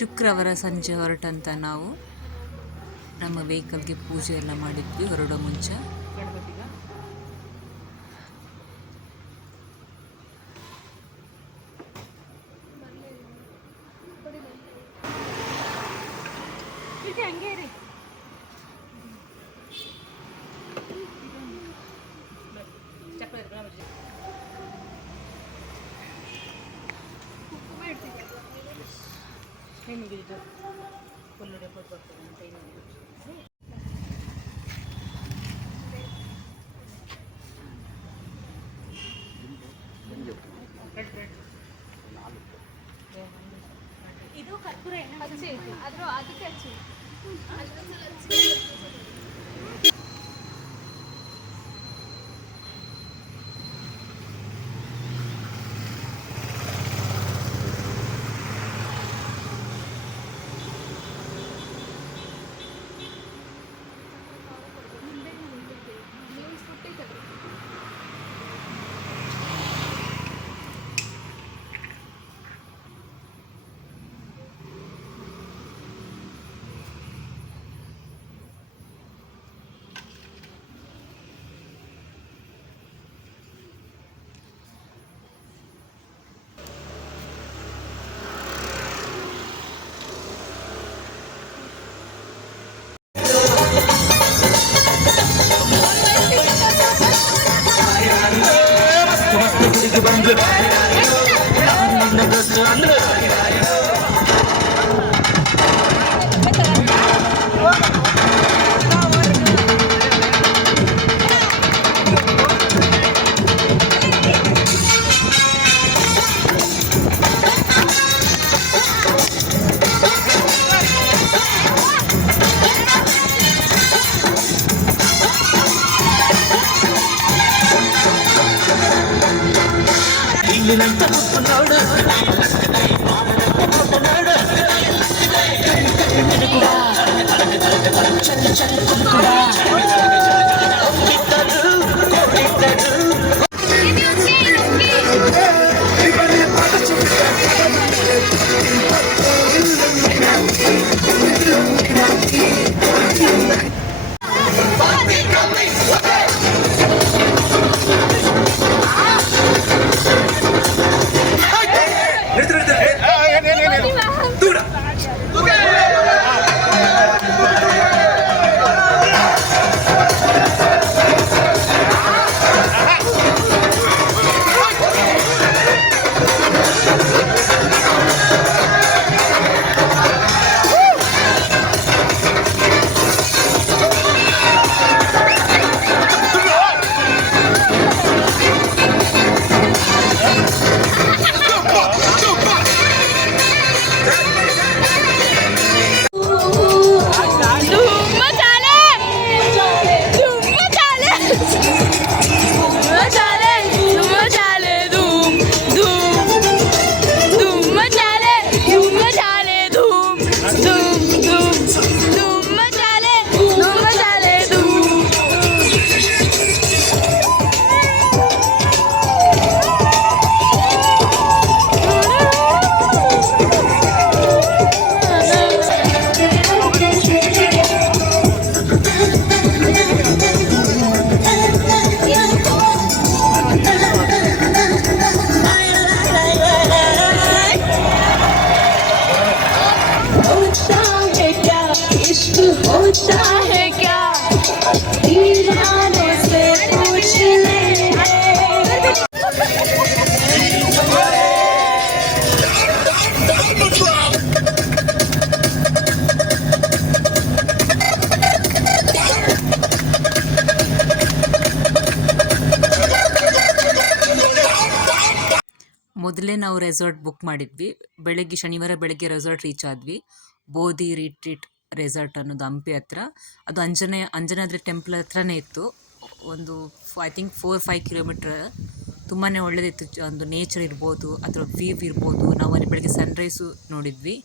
ಶುಕ್ರವಾರ ಸಂಜೆ ಹೊರಟಂತ ನಾವು ನಮ್ಮ ವೆಹಿಕಲ್ಗೆ ಪೂಜೆ ಎಲ್ಲ ಮಾಡಿದ್ವಿ ಹೊರಡೋ ಮುಂಚೆ. ಇದು ಕರ್ಪೂರ ಹಚ್ಚಿ ಆದ್ರೂ ಅದಕ್ಕೆ ಹಚ್ಚಿ ಮೊದಲೇ ನಾವು ರೆಸಾರ್ಟ್ ಬುಕ್ ಮಾಡಿದ್ವಿ. ಶನಿವಾರ ಬೆಳಗ್ಗೆ ರೆಸಾರ್ಟ್ ರೀಚ್ ಆದ್ವಿ. ಬೋಧಿ ರಿಟ್ರೀಟ್ ರೆಸಾರ್ಟ್ ಅನ್ನೋದು ಹಂಪಿ ಹತ್ರ. ಅದು ಅಂಜನಾದ್ರಿ ಟೆಂಪಲ್ ಹತ್ರನೇ ಇತ್ತು. ಒಂದು ಐ ಥಿಂಕ್ 4-5 ಕಿಲೋಮೀಟ್ರ್. ತುಂಬಾ ಒಳ್ಳೆದಿತ್ತು. ಒಂದು ನೇಚರ್ ಇರ್ಬೋದು, ಅದರ ವ್ಯೂ ಇರ್ಬೋದು. ನಾವು ಅಲ್ಲಿ ಬೆಳಗ್ಗೆ ಸನ್ರೈಸು ನೋಡಿದ್ವಿ.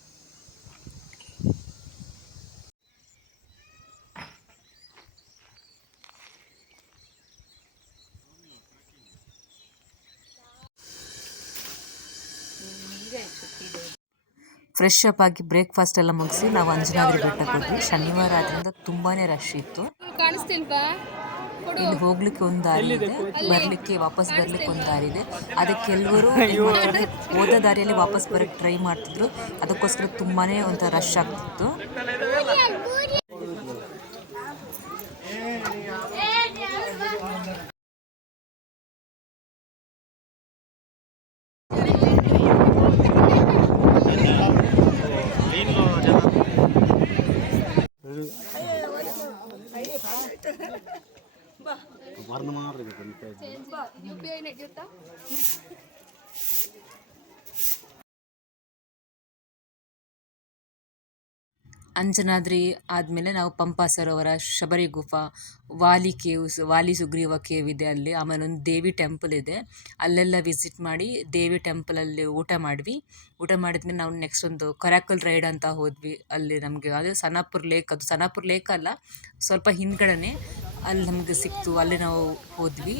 ಫ್ರೆಶ್ ಅಪ್ ಆಗಿ ಬ್ರೇಕ್ಫಾಸ್ಟ್ ಎಲ್ಲ ಮುಗಿಸಿ ನಾವು ಅಂಜನಾದ್ರಿ ಬೆಟ್ಟಕ್ಕೆ ಹೋದ್ವಿ. ಶನಿವಾರ ಆದ್ದರಿಂದ ತುಂಬಾ ರಶ್ ಇತ್ತು. ಕಾಣಿಸ್ತಿಲ್ವಾ? ಇಲ್ಲಿ ಹೋಗ್ಲಿಕ್ಕೆ ಒಂದು ದಾರಿ ಇದೆ, ವಾಪಸ್ ಬರ್ಲಿಕ್ಕೆ ಒಂದು ದಾರಿ ಇದೆ. ಅದಕ್ಕೆ ಕೆಲವರು ಹೋದ ದಾರಿಯಲ್ಲಿ ವಾಪಸ್ ಬರೋಕ್ಕೆ ಟ್ರೈ ಮಾಡ್ತಿದ್ರು. ಅದಕ್ಕೋಸ್ಕರ ತುಂಬಾನೇ ಒಂಥರ ರಶ್ ಆಗ್ತಿತ್ತು. UPI net ಇರುತ್ತಾ? ಅಂಜನಾದ್ರಿ ಆದಮೇಲೆ ನಾವು ಪಂಪಾ ಸರೋವರ, ಶಬರಿ ಗುಫಾ, ವಾಲಿ ಕೇವ್ಸ್, ವಾಲಿ ಸುಗ್ರೀವ ಕೇವ್ ಇದೆ ಅಲ್ಲಿ. ಆಮೇಲೆ ಒಂದು ದೇವಿ ಟೆಂಪಲ್ ಇದೆ, ಅಲ್ಲೆಲ್ಲ ವಿಸಿಟ್ ಮಾಡಿ ದೇವಿ ಟೆಂಪಲಲ್ಲಿ ಊಟ ಮಾಡಿದ್ಮೇಲೆ ನಾವು ನೆಕ್ಸ್ಟ್ ಒಂದು ಕರಾಕಲ್ ರೈಡ್ ಅಂತ ಹೋದ್ವಿ. ಅಲ್ಲಿ ನಮಗೆ ಅದು ಸನಾಪುರ್ ಲೇಕ್, ಅದು ಸನಾಪುರ್ ಲೇಕ್ ಅಲ್ಲ, ಸ್ವಲ್ಪ ಹಿಂದ್ಗಡೆನೆ ಅಲ್ಲಿ ನಮಗೆ ಸಿಕ್ತು. ಅಲ್ಲಿ ನಾವು ಹೋದ್ವಿ.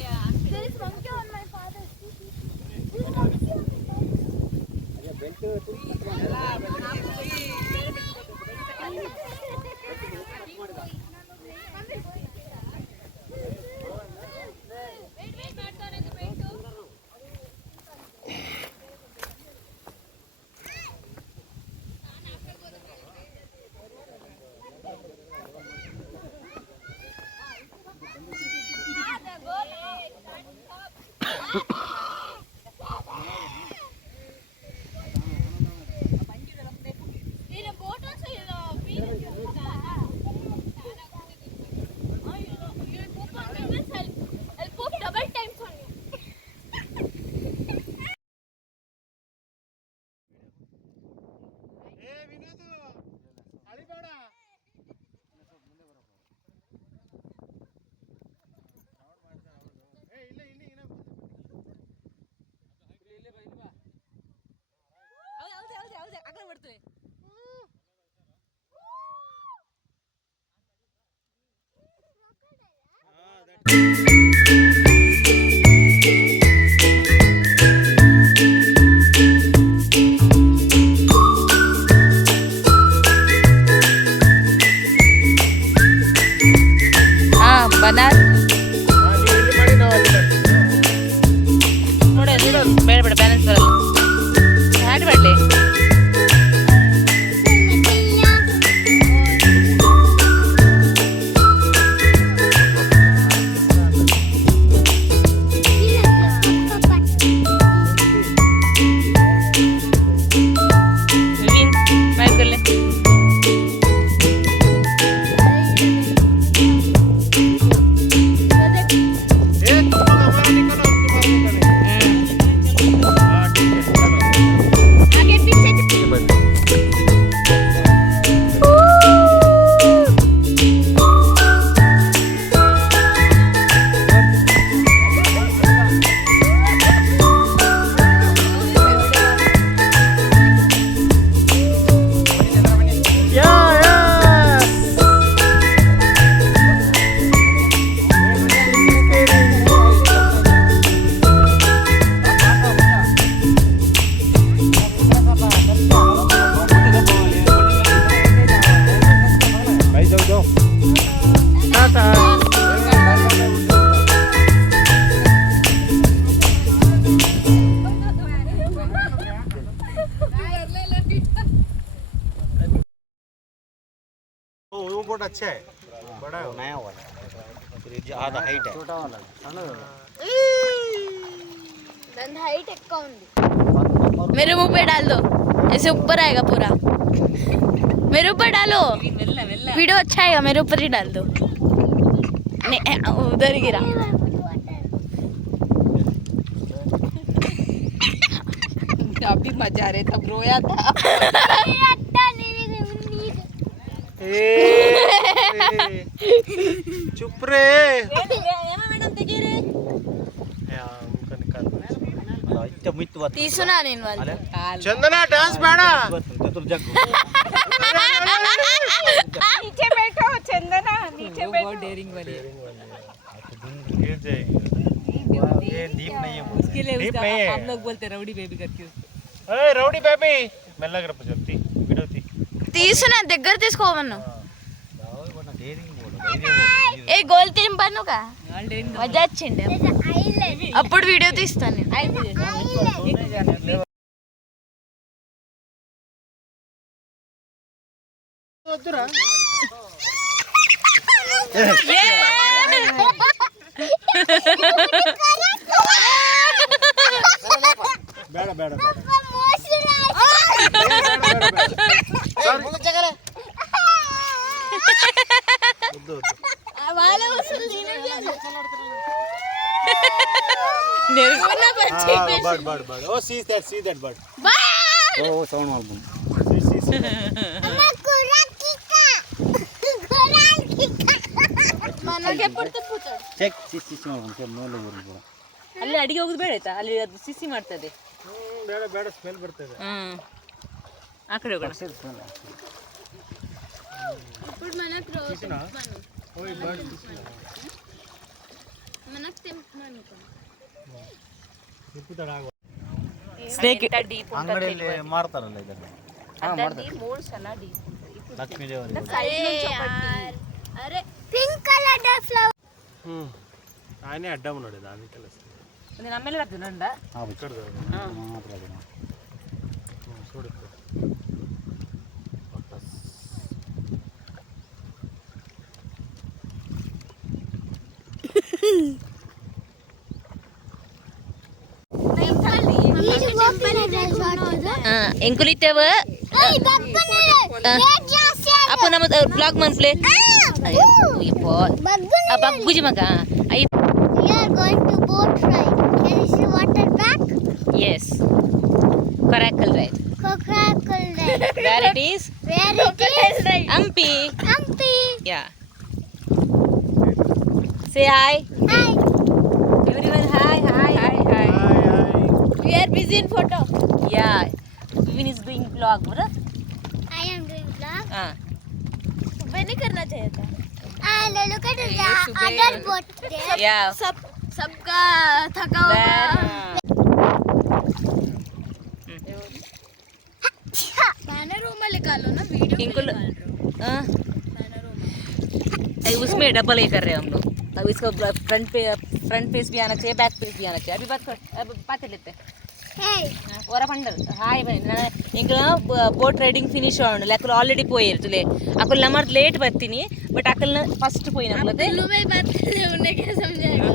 ಬೇಡ ಬ್ಯಾಲೆನ್ಸ್ ಬರಲ್ಲ. ಹ್ಯಾಡ್ ಮಾಡಲಿ. वो बोट अच्छा है, बड़ा है, नया वाला ज़्यादा हाइट है, छोटा वाला नंद हाइट एक्का उंदी। मेरे मुंह पे डाल दो, ऐसे ऊपर आएगा पूरा। मेरे ऊपर डालो, वीडियो अच्छा आएगा, मेरे ऊपर ही डाल दो। नहीं उधर ही गिरा। अभी मजा आ रहा तब रोया था। चुप रे। तीसुना नहीं वाले। चंदना डांस बैठा। नीचे बैठो चंदना, नीचे बैठो। डेयरिंग वाली गिर जाएगी। ये दीप नहीं है, उसके लिए दीप नहीं है। हम लोग बोलते रउडी बेबी करके उसको। రౌడీ బేబీ మెల్లగా రప్ప చెప్తి విడోతి తీసుకున్నా దగ్గర తీసుకోమన్ను ఏ గోల్ తింపను కా మజా వచ్చిండే అప్పుడు వీడియో తీస్తాను ಬೇಡ ಬೇಡ bird. Oh, see that bird. Oh, sound album. See. Check, see ನೋಡ್ಕೊಂಡು ಬರೋದು. ಅಲ್ಲಿ ಅಡಿಗೆ ಹೋಗೋದು ಬೇಡ ಆಯ್ತಾ, ಅಲ್ಲಿ ಅದು ಸಿಸಿ ಮಾಡ್ತದೆ. ಬೇಡ ಸ್ಮೆಲ್ ಬರ್ತದೆ. ಆ ಕಡೆ ಹೋಗೋಣ. ఇప్పుడు మనకు రోజు ఓయ్ బర్డ్ మనకు తింటున్నాను ಸ್ನೇಕ್ ಅಂಗಡಿಯಲ್ಲಿ ಮಾರ್ತಾರಲ್ಲ ಇದನ್ನ ಅದರಲ್ಲಿ 3 ಸಲ ಡೀಪ್ ಲಕ್ಷ್ಮೀ ದೇವರಿಗೆ ಅರೆ ಪಿಂಕ್ ಕಲರ್ ಫ್ಲವರ್ ಆನೆ ಅಡ್ಡ ನೋಡಿದ ಆನೆ ಕೆಲಸ ಒಂದು ನಮ್ಮೆಲ್ಲ ಆಗ್ತದೆ ನಂಡ ಹಾ ಬಿಚ್ಚಡ್ದು ಮಾತ್ರ ಅದನ್ನ ಸೋಡುತ್ತೆ ಎಂಕುಲಿತೇವ ಅಪ್ಪ ನಮ್ಮ ಬ್ಲಾಗ್ ಮನ್ ಪ್ಲೇ ಬಗ್ಗುಜಿ ಮಗ We are going to boat ride. Can you see water back? Yes. Coracle ride. Coracle ride. Where it is? Where it is? Ampi. Ampi. Yeah. Say hi. Hi. Everyone hi. We are busy in photo. Yeah. Vivin is doing vlog, bro. I am doing vlog. हाँ. नहीं करना चाहिए था. look at the other boat there. Yeah. सबका थका हुआ. मैंने room में निकालो ना वीडियो. इनको उसमें डबल ये कर रहे हैं हम लोग. अब इसको फ्रंट पेज भी आना चाहिए, बैक पेज भी आना चाहिए. अभी बात कर लेते हैं. ఓర పండరు హాయ్ బై ఇంకా ಬೋಟ್ ರೈಡಿಂಗ್ ಫಿನಿಶ್ ಆವಣ ಲೆಕ್ಕ ಆಲ್ರೆಡಿ పోయారు ತುಲೆ ಅಕಲ್ ನಮರ್ ಲೇಟ್ ಬರ್ತೀನಿ ಬಟ್ ಅಕಲ್ ಫಸ್ಟ್ పోయిన ಅಕಲತೆ तुम्हें बात करने उन्हें क्या समझाएगा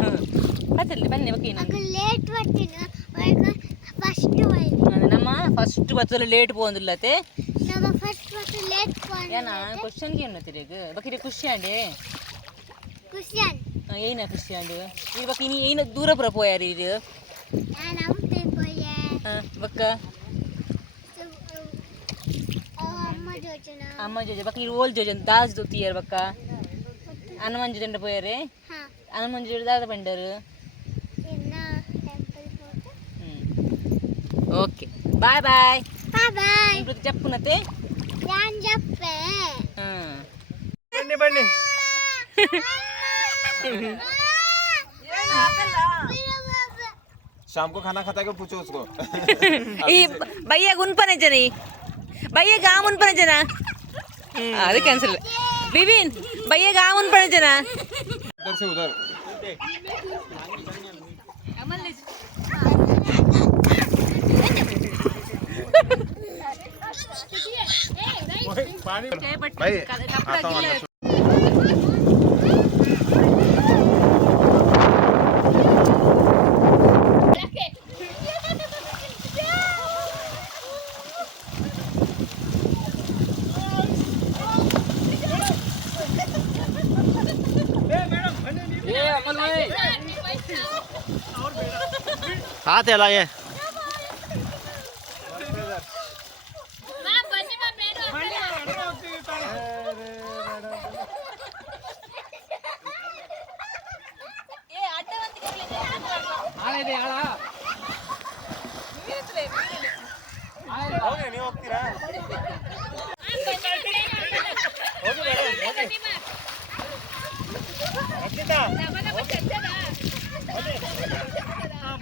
ಬತ್ತಲ್ಲಿ ಬನ್ನಿ ಬಕಿ ನಾನು ಅಕಲ್ ಲೇಟ್ ಬರ್ತೀನಿ ಫಸ್ಟ್ ನಮ್ಮ ಫಸ್ಟ್ ಬತ್ತಲ ಲೇಟ್ పోಂದಿಲ್ಲತೆ ನಮ್ಮ ಫಸ್ಟ್ ಬತ್ತ ಲೇಟ್ పోಂದಿ ಏನಾ ಕ್ವೆಶ್ಚನ್ ಗೆ ಅನ್ನತಿ ರೇಗ ಬಕಿ ಖುಷಿ ಅಂಡೆ ಕ್ವೆಶ್ಚನ್ ಏನ ಖುಷಿ ಅಂಡೆ ಈ ಬಕಿ ನೀ ಏನ ದೂರ ಪರ పోయారు ಇದು ನಾನು ಅಮ್ಮೆ పోయಾ ಬಕ್ಕ అమ్మ జోజ బక్క ఈ ఓల్ జోజ దాస్ దో తీయర్ బక్క హనుమాన్ జోజ పోయారే హనుమాన్ జోజ దాదా పండారు ఓకే బాయ్ బాయ్ ఇప్పుడు చెప్పునతే ನಾನು చెప్పే ಬನ್ನಿ शाम को खाना खाता है क्या पूछो उसको ಈ ಭಯ್ಯ ಗುನ್ಪನೆ ಜನಿ ಭಯ್ಯ ಗಾಮುನ್ ಪನೆ ಜನ ಅದು ಕ್ಯಾನ್ಸಲ್ ಬಿಬಿನ್ ಭಯ್ಯ ಗಾಮುನ್ ಪನೆ ಜನ उधर से उधर भाई आता हूं हाथ हिलाइए ನೀವು ಹೋಗ್ತೀರಾ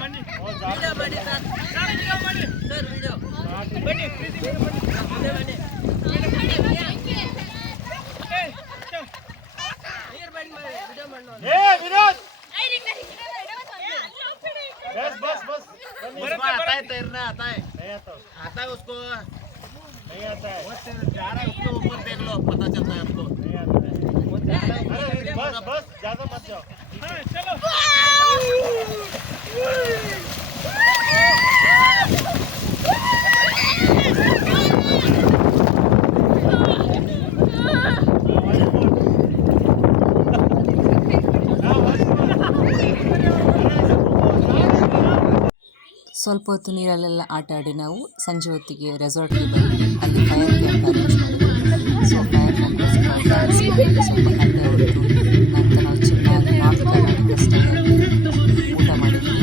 ಬನ್ನಿ है तैरना, आता है नहीं आता है उसको नहीं आता है, वो जा रहा है उसके ऊपर देख लो पता चलता है आपको नहीं आता है वो जा रहा है। बस बस ज्यादा मत जाओ, चलो ಸ್ವಲ್ಪ ಹೊತ್ತು ನೀರಲ್ಲೆಲ್ಲ ಆಟ ಆಡಿ ನಾವು ಸಂಜೆ ಹೊತ್ತಿಗೆ ರೆಸಾರ್ಟ್ಗೆ ಬಂದ್ವಿ. ಅಲ್ಲಿ ಫೈರ್ ಕ್ಯಾಂಪ್ ಅರೇಂಜ್ ಮಾಡಿದ್ರು. ಸೊ ಫೈರ್ ಕ್ಯಾಂಪ್ ಸ್ವಲ್ಪ ಕಟ್ಟೆ ಹೊಡೆದು ನಂತರ ನಾವು ಚೆನ್ನಾಗಿ ನಾರ್ತ್ ಕರ್ನಾಟಕ ಸ್ಟೈಲಲ್ಲಿ ಊಟ ಮಾಡಿದ್ವಿ.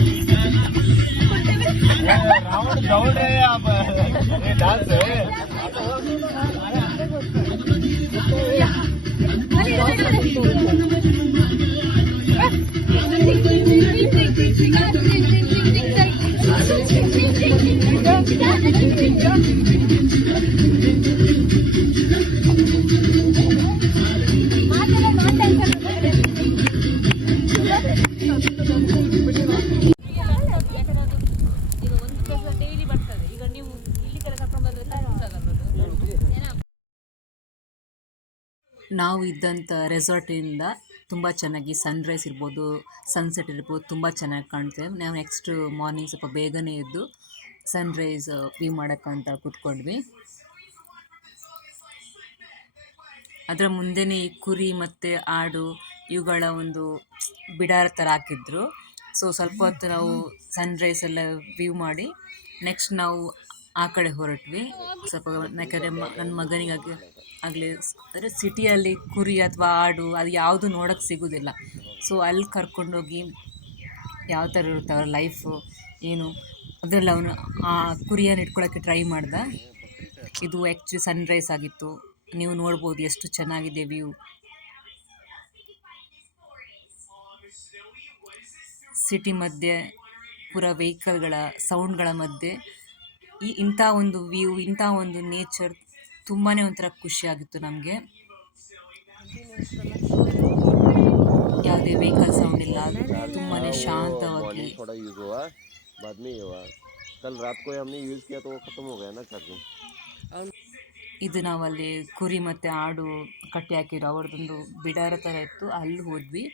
ನಾವು ಇದ್ದಂಥ ರೆಸಾರ್ಟಿಂದ ತುಂಬ ಚೆನ್ನಾಗಿ ಸನ್ರೈಸ್ ಇರ್ಬೋದು, ಸನ್ಸೆಟ್ ಇರ್ಬೋದು, ತುಂಬ ಚೆನ್ನಾಗಿ ಕಾಣ್ತೇವೆ. ನಾವು ನೆಕ್ಸ್ಟ್ ಮಾರ್ನಿಂಗ್ ಸ್ವಲ್ಪ ಬೇಗನೆ ಎದ್ದು ಸನ್ರೈಸ್ ವ್ಯೂ ಮಾಡೋಕ್ಕಂತ ಕೂತ್ಕೊಂಡ್ವಿ. ಅದರ ಮುಂದೆನೇ ಈ ಕುರಿ ಮತ್ತು ಆಡು ಇವುಗಳ ಒಂದು ಬಿಡಾರ ಥರ ಹಾಕಿದ್ರು. ಸೊ ಸ್ವಲ್ಪ ಹೊತ್ತು ನಾವು ಸನ್ರೈಸ್ ಎಲ್ಲ ವ್ಯೂ ಮಾಡಿ ನೆಕ್ಸ್ಟ್ ನಾವು ಆ ಕಡೆ ಹೊರಟ್ವಿ. ಸ್ವಲ್ಪ ಯಾಕಂದರೆ ನನ್ನ ಮಗನಿಗಾಗಿ ಆಗಲಿ ಅಂದರೆ ಸಿಟಿಯಲ್ಲಿ ಕುರಿ ಅಥವಾ ಆಡು ಅದು ಯಾವುದು ನೋಡೋಕ್ಕೆ ಸಿಗೋದಿಲ್ಲ. ಸೊ ಅಲ್ಲಿ ಕರ್ಕೊಂಡೋಗಿ ಯಾವ ಥರ ಇರುತ್ತೆ ಅವರ ಲೈಫು ಏನು ಅದರಲ್ಲಿ ಅವನು ಆ ಕುರಿಯನ್ನು ಇಟ್ಕೊಳ್ಳೋಕ್ಕೆ ಟ್ರೈ ಮಾಡ್ದ. ಇದು ಆ್ಯಕ್ಚುಲಿ ಸನ್ರೈಸ್ ಆಗಿತ್ತು. ನೀವು ನೋಡ್ಬೋದು ಎಷ್ಟು ಚೆನ್ನಾಗಿದೆ ವ್ಯೂ. ಸಿಟಿ ಮಧ್ಯೆ ಪೂರ ವೆಹಿಕಲ್ಗಳ ಸೌಂಡ್ಗಳ ಮಧ್ಯೆ ಇಂಥ ಒಂದು ವ್ಯೂ, ಇಂಥ ಒಂದು ನೇಚರ್ ತುಂಬಾ ಒಂಥರ ಖುಷಿಯಾಗಿತ್ತು ನಮಗೆ. ಯಾವುದೇ ವೆಹಿಕಲ್ ಸೌಂಡ್ ಇಲ್ಲ, ತುಂಬಾ ಶಾಂತವಾಗಿ. ಇದು ನಾವಲ್ಲಿ ಕುರಿ ಮತ್ತು ಆಡು ಕಟ್ಟಿ ಹಾಕಿರೋ ಅವ್ರದ್ದೊಂದು ಬಿಡಾರ ಥರ ಇತ್ತು, ಅಲ್ಲಿ ಹೋದ್ವಿ.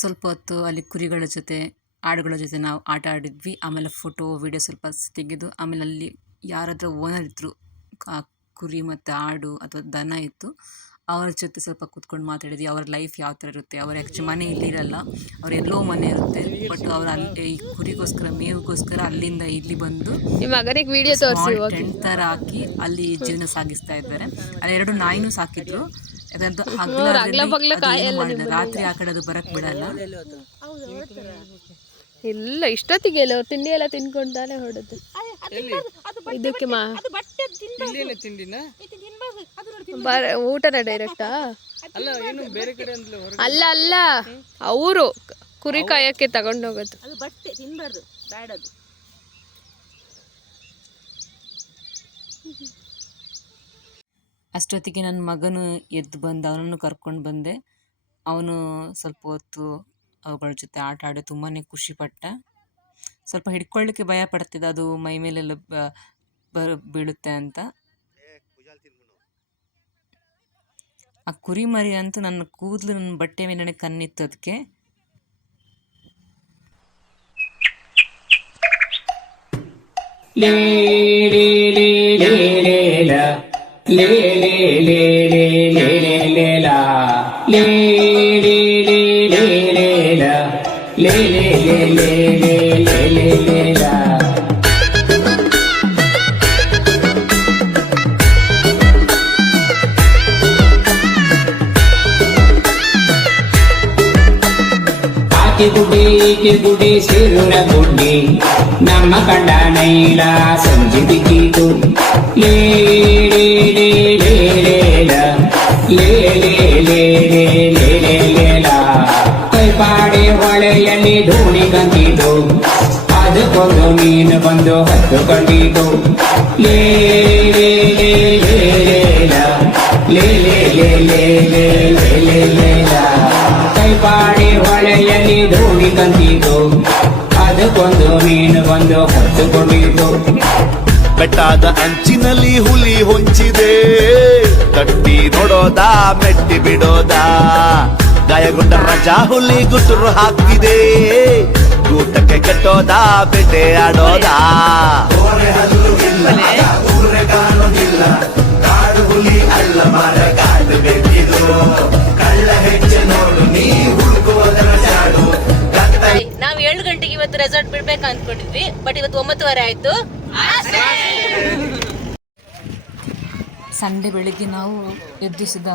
ಸ್ವಲ್ಪ ಹೊತ್ತು ಅಲ್ಲಿ ಕುರಿಗಳ ಜೊತೆ ಆಡುಗಳ ಜೊತೆ ನಾವು ಆಟ ಆಡಿದ್ವಿ. ಆಮೇಲೆ ಫೋಟೋ ವಿಡಿಯೋ ಸ್ವಲ್ಪ ತೆಗೆದು ಆಮೇಲೆ ಅಲ್ಲಿ ಯಾರಾದರೂ ಓನರ್ ಇದ್ದರು, ಕುರಿ ಮತ್ತು ಆಡು ಅಥವಾ ದನ ಇತ್ತು, ಅವ್ರ ಜೊತೆ ಸ್ವಲ್ಪ ಕೂತ್ಕೊಂಡು ಮಾತಾಡಿದ್ವಿ. ಅವ್ರ ಲೈಫ್ ಯಾವ ಥರ ಇರುತ್ತೆ, ಅವ್ರ ಆ್ಯಕ್ಚುಲಿ ಮನೆ ಇಲ್ಲಿರಲ್ಲ, ಅವ್ರು ಎಲ್ಲೋ ಮನೆ ಇರುತ್ತೆ, ಬಟ್ ಅವ್ರು ಅಲ್ಲಿ ಈ ಕುರಿಗೋಸ್ಕರ ಮೇವಿಗೋಸ್ಕರ ಅಲ್ಲಿಂದ ಇಲ್ಲಿ ಬಂದು ಟೆಂಟ್ ಥರ ಹಾಕಿ ಅಲ್ಲಿ ಜೀವನ ಸಾಗಿಸ್ತಾ ಇದ್ದಾರೆ. ಅಲ್ಲಿ 2 ನಾಯಿನೂ ಸಾಕಿದ್ರು. ಅದಂತೂ ರಾತ್ರಿ ಆ ಕಡೆ ಅದು ಬರಕ್ಕೆ ಬಿಡಲ್ಲ. ಇಲ್ಲ ಇಷ್ಟೊತ್ತಿಗೆ ಎಲ್ಲ ತಿಂಡಿ ಎಲ್ಲ ತಿನ್ಕೊಂಡಾನೆ ಹೊಡೆದು ಇದಕ್ಕೆ ಊಟನ ಡೈರೆಕ್ಟಾ ಅಲ್ಲ ಅಲ್ಲ ಅವರು ಕುರಿ ಕಾಯಕ್ಕೆ ತಗೊಂಡೋಗೋದು. ಅಷ್ಟೊತ್ತಿಗೆ ನನ್ನ ಮಗನು ಎದ್ದು ಬಂದು ಅವನನ್ನು ಕರ್ಕೊಂಡು ಬಂದೆ. ಅವನು ಸ್ವಲ್ಪ ಹೊತ್ತು ಅವುಗಳ ಜೊತೆ ಆಟ ಆಡಿ ತುಂಬಾ ಖುಷಿಪಟ್ಟ. ಸ್ವಲ್ಪ ಹಿಡ್ಕೊಳ್ಳಿಕ್ಕೆ ಭಯ ಪಡ್ತಿದ್ದ, ಅದು ಮೈ ಮೇಲೆಲ್ಲ ಬೀಳುತ್ತೆ ಅಂತ. ಆ ಕುರಿ ಮರಿ ಅಂತೂ ನನ್ನ ಕೂದಲು ನನ್ನ ಬಟ್ಟೆ ಮೇಲೆ ಕಣ್ಣಿತ್ತು. ಅದಕ್ಕೆ ले ले ले ले ले ले ले ला ले ले ले ले ले ला ले ले ले ले ले ले ले ला ಆಕೆ ಗುಡಿ ಸಿರುನ ಗುಡ್ಡಿ ನಮ್ಮ ಕಂಡ ನೈಲ ಸಂಜೆ ಬಿಕ್ಕಿತು ಲೇ ಲೇ ಲೇ ಲೇ ಲೇ ಲೇ ಲೇ ಲೇ ಲೇ ಲೇ ಲೇ ಲಾ ಕೈಪಾಡೆ ಹೊಳೆಯಲ್ಲಿ ಧೂಳಿ ಕಂತಿತು ಅದಕ್ಕೊಂದು ಮೀನು ಬಂದು ಹತ್ತು ಕಂಡಿತು ಲೇ ಲೇ ಲೇ ಲೇ ಲೇ ಲಾ ಲೇ ಲೇ ಲೇ ಲೇ ಲೇ ಲೇ ಲೇ ಲೇ ಲಾ ಕೈಪಾಡೆ ಹೊಳೆಯಲ್ಲಿ ದೋಣಿ ಕಂತಿತು, ಅದಕ್ಕೊಂದು ಮೀನು ಬಂದು ಹೊತ್ತುಕೊಂಡಿತು. ಬೆಟ್ಟದ ಅಂಚಿನಲ್ಲಿ ಹುಲಿ ಹೊಂಚಿದೆ, ಕಟ್ಟಿ ನೋಡೋದ ಮೆಟ್ಟಿ ಬಿಡೋದ. ಗಾಯಗೊಂಡ ರಜಾ ಹುಲಿ ಗುಟುರು ಹಾಕ್ತಿದೆ, ಗೂಟಕ್ಕೆ ಕಟ್ಟೋದ ಬೇಟೆ ಆಡೋದ. ಕಾಡು ಹುಲಿ ಅಲ್ಲ ಮರ ಕಾಡು ಬೆಕ್ಕಿದು, ಕಳ್ಳ ಹೆಜ್ಜೆ ನೋಡು ನೀ ಹುಡುಕೋದರ ಜಾಡು. ನಾವು 7 ಗಂಟೆಗೆ ಇವತ್ತು ರೆಸಾರ್ಟ್ ಬಿಡ್ಬೇಕು ಅಂದ್ಕೊಂಡಿದ್ವಿ, ಬಟ್ ಇವತ್ತು 9:15 ಆಯ್ತು. ಸಂಡೇ ಬೆಳಿಗ್ಗೆ ನಾವು ಎದ್ದಿಸಿದ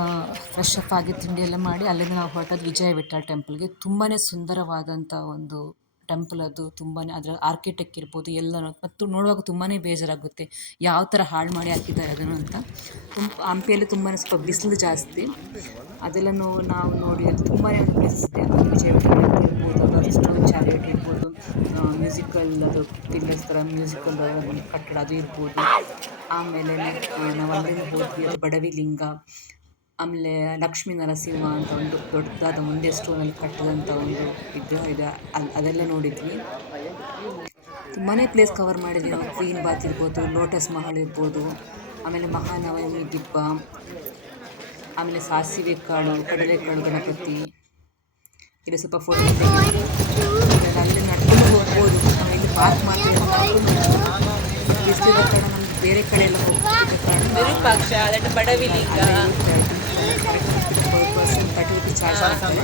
ಫ್ರೆಶ್ ಅಪ್ ಆಗಿ ತಿಂಡಿ ಎಲ್ಲ ಮಾಡಿ ಅಲ್ಲಿಂದ ನಾವು ಹೊರಟದ್ದು ವಿಜಯ ವಿಠ್ಠಲ ಟೆಂಪಲ್ಗೆ. ತುಂಬಾ ಸುಂದರವಾದಂಥ ಒಂದು ಟೆಂಪಲ್ ಅದು. ತುಂಬಾ ಅದರ ಆರ್ಕಿಟೆಕ್ಟ್ ಇರ್ಬೋದು ಎಲ್ಲ ಮತ್ತು ನೋಡುವಾಗ ತುಂಬಾ ಬೇಜಾರಾಗುತ್ತೆ, ಯಾವ ಥರ ಹಾಳು ಮಾಡಿ ಹಾಕಿದ್ದಾರೆ ಅದನ್ನು ಅಂತ. ಹಂಪಿಯಲ್ಲಿ ತುಂಬಾ ಸ್ವಲ್ಪ ಬಿಸಿಲು ಜಾಸ್ತಿ, ಅದೆಲ್ಲ ನಾವು ನೋಡಿ ಅಲ್ಲಿ ತುಂಬಾ ಒಂದು ಪ್ಲೇಸಸ್ ಇದೆ. ವಿಜಯ ವಿಠ್ಠಲ ಇರ್ಬೋದು, ಸ್ಟೋನ್ ಚಾರಿಯಟ್ ಇರ್ಬೋದು, ಮ್ಯೂಸಿಕಲ್ ಅದು ಪಿಲ್ಲರ್ಸ್ ಥರ ಮ್ಯೂಸಿಕಲ್ ಕಟ್ಟಡ ಅದು ಇರ್ಬೋದು. ಆಮೇಲೆ ನಾವು ಅಲ್ಲಿಂದ ಹೋದ್ವಿ, ಬಡವಿ ಲಿಂಗ, ಆಮೇಲೆ ಲಕ್ಷ್ಮೀ ನರಸಿಂಹ ಅಂತ ಒಂದು ದೊಡ್ಡದಾದ ಒಂದೇ ಸ್ಟೋನಲ್ಲಿ ಕಟ್ಟಿದಂಥ ಒಂದು ವಿಗ್ರಹ ಇದೆ, ಅದೆಲ್ಲ ನೋಡಿದ್ವಿ. ತುಂಬಾ ಪ್ಲೇಸ್ ಕವರ್ ಮಾಡಿದ್ವಿ ನಾವು. ಕ್ವೀನ್ ಬಾತ್ ಇರ್ಬೋದು, ಲೋಟಸ್ ಮಹಲ್ ಇರ್ಬೋದು, ಆಮೇಲೆ ಮಹಾನವಮಿ ದಿಬ್ಬ, ಆಮೇಲೆ ಸಾಸಿವೆ ಕಾಳು, ಕಡಲೆಕಾಳು ಗಣಪತಿ. ಇಲ್ಲಿ ಸ್ವಲ್ಪ ಫೋಟೋ ತೆಗೆದು ಅಲ್ಲಿ ನಡ್ಕೊಂಡು ಹೋಗ್ಬೋದು. ನಾವು ಇಲ್ಲಿ ಪಾರ್ಕ್ ಮಾಡ್ತೀವಿ, ಬಿಸಿಲಿರೋ ಕಾರಣ ನಮ್ಗೆ ಬೇರೆ ಕಡೆ ಎಲ್ಲ ಹೋಗ್ತಿದ್ದ ಕಾರಣ ವಿರೂಪಾಕ್ಷ, ಬಡವಿ ಲಿಂಗ, ಪರ್ ಪರ್ಸನ್ 30 ರೂಪೀಸ್ ಚಾರ್ಜ್ ಮಾಡ್ತಾರೆ.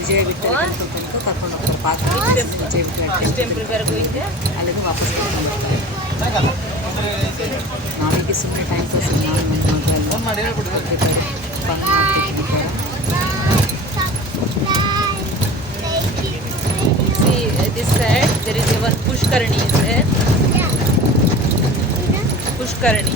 ವಿಜಯ ವಿಠ್ಠಲ ಟೆಂಪಲ್ ತನಕ ಕರ್ಕೊಂಡು ಹೋಗ್ತಾರೆ, ಪಾರ್ಕ್ ವಿಜಯ ವಿಠ್ಠಲ ಟೆಂಪಲ್ವರೆಗೂ ಇದೆ, ಅಲ್ಲಿಂದ ವಾಪಸ್ ಕರ್ಕೊಂಡು ಹೋಗ್ತಾರೆ. ನಾವೀಗ ಸುಮ್ಮನೆ ಟೈಮ್ ಪಾಸ್ ಬಂದ್ ಮಾಡ್ತಿದ್ದಾರೆ. This side there is one Pushkarani is there. Pushkarani.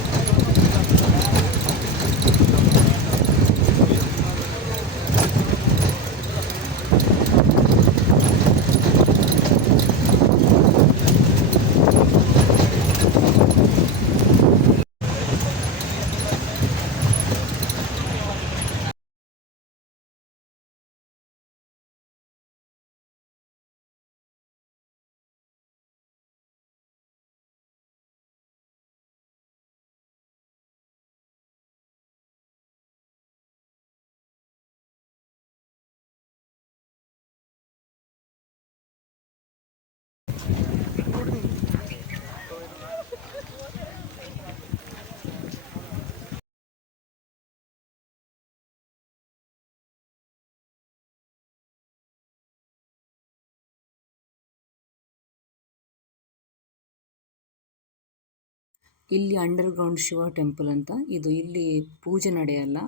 ಇಲ್ಲಿ ಅಂಡರ್ಗ್ರೌಂಡ್ ಶಿವ ಟೆಂಪಲ್ ಅಂತ ಇದು. ಇಲ್ಲಿ ಪೂಜೆ ನಡೆಯಲ್ಲ,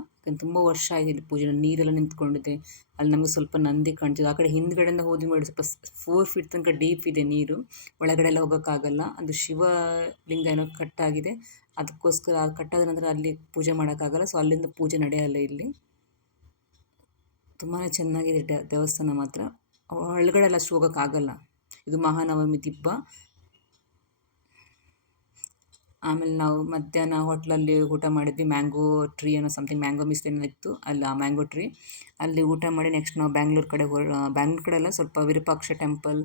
ತುಂಬ ವರ್ಷ ಆಗಿದೆ ಇಲ್ಲಿ ಪೂಜೆ. ನೀರೆಲ್ಲ ನಿಂತ್ಕೊಂಡಿದೆ, ಅಲ್ಲಿ ನಮಗೆ ಸ್ವಲ್ಪ ನಂದಿ ಕಾಣ್ತಿದೆ. ಆ ಕಡೆ ಹಿಂದ್ಗಡೆಯಿಂದ ಹೋದ್ವಿ ಮಾಡಿ ಸ್ವಲ್ಪ 4 ಫೀಟ್ ತನಕ ಡೀಪ್ ಇದೆ ನೀರು, ಒಳಗಡೆ ಎಲ್ಲ ಹೋಗೋಕ್ಕಾಗಲ್ಲ. ಅದು ಶಿವಲಿಂಗ ಏನೋ ಕಟ್ಟಾಗಿದೆ, ಅದಕ್ಕೋಸ್ಕರ ಅದು ಕಟ್ಟಾದ ನಂತರ ಅಲ್ಲಿ ಪೂಜೆ ಮಾಡೋಕ್ಕಾಗಲ್ಲ. ಸೊ ಅಲ್ಲಿಂದ ಪೂಜೆ ನಡೆಯಲ್ಲ ಇಲ್ಲಿ. ತುಂಬಾ ಚೆನ್ನಾಗಿದೆ ದೇವಸ್ಥಾನ ಮಾತ್ರ, ಒಳಗಡೆ ಎಲ್ಲ ಅಷ್ಟು ಹೋಗೋಕ್ಕಾಗಲ್ಲ. ಇದು ಮಹಾನವಮಿ ದಿಬ್ಬ. ಆಮೇಲೆ ನಾವು ಮಧ್ಯಾಹ್ನ ಹೋಟ್ಲಲ್ಲಿ ಊಟ ಮಾಡಿದ್ವಿ. ಮ್ಯಾಂಗೋ ಟ್ರೀ ಏನೋ ಸಮಥಿಂಗ್, ಮ್ಯಾಂಗೋ ಮಿಸ್ ಏನೋ ಇತ್ತು ಅಲ್ಲಿ, ಆ ಮ್ಯಾಂಗೋ ಟ್ರೀ ಅಲ್ಲಿ ಊಟ ಮಾಡಿ ನೆಕ್ಸ್ಟ್ ನಾವು ಬ್ಯಾಂಗ್ಳೂರು ಕಡೆ ಎಲ್ಲ ಸ್ವಲ್ಪ ವಿರೂಪಾಕ್ಷ ಟೆಂಪಲ್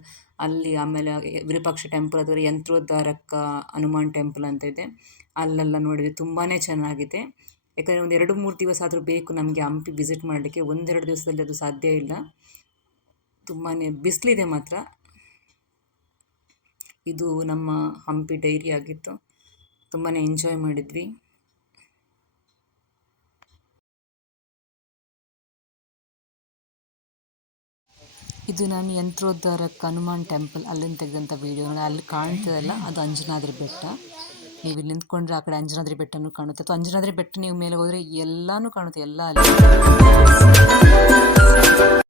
ಅಲ್ಲಿ, ಆಮೇಲೆ ವಿರೂಪಾಕ್ಷ ಟೆಂಪಲ್ ಅಥವಾ ಯಂತ್ರೋದ್ಧಾರಕ ಹನುಮಾನ್ ಟೆಂಪಲ್ ಅಂತ ಇದೆ, ಅಲ್ಲೆಲ್ಲ ನೋಡಿದ್ವಿ. ತುಂಬಾ ಚೆನ್ನಾಗಿದೆ. ಯಾಕಂದರೆ ಒಂದು 2-3 ದಿವಸ ಆದರೂ ಬೇಕು ನಮಗೆ ಹಂಪಿ ವಿಸಿಟ್ ಮಾಡಲಿಕ್ಕೆ, 1-2 ದಿವಸದಲ್ಲಿ ಅದು ಸಾಧ್ಯ ಇಲ್ಲ. ತುಂಬಾ ಬಿಸಿಲಿದೆ ಮಾತ್ರ. ಇದು ನಮ್ಮ ಹಂಪಿ ಡೈರಿ ಆಗಿತ್ತು, ತುಂಬಾ ಎಂಜಾಯ್ ಮಾಡಿದ್ವಿ. ಇದು ನಾನು ಯಂತ್ರೋದ್ಧಾರಕ ಹನುಮಾನ್ ಟೆಂಪಲ್ ಅಲ್ಲಿಂದ ತೆಗೆದಂಥ ವೀಡಿಯೋ. ಅಲ್ಲಿ ಕಾಣ್ತದಲ್ಲ ಅದು ಅಂಜನಾದ್ರಿ ಬೆಟ್ಟ. ನೀವು ಇಲ್ಲಿ ನಿಂತ್ಕೊಂಡ್ರೆ ಆ ಕಡೆ ಅಂಜನಾದ್ರಿ ಬೆಟ್ಟನೂ ಕಾಣುತ್ತೆ, ಅಥವಾ ಅಂಜನಾದ್ರಿ ಬೆಟ್ಟ ನೀವು ಮೇಲೆ ಹೋದರೆ ಎಲ್ಲನೂ ಕಾಣುತ್ತೆ, ಎಲ್ಲ ಅಲ್ಲಿ.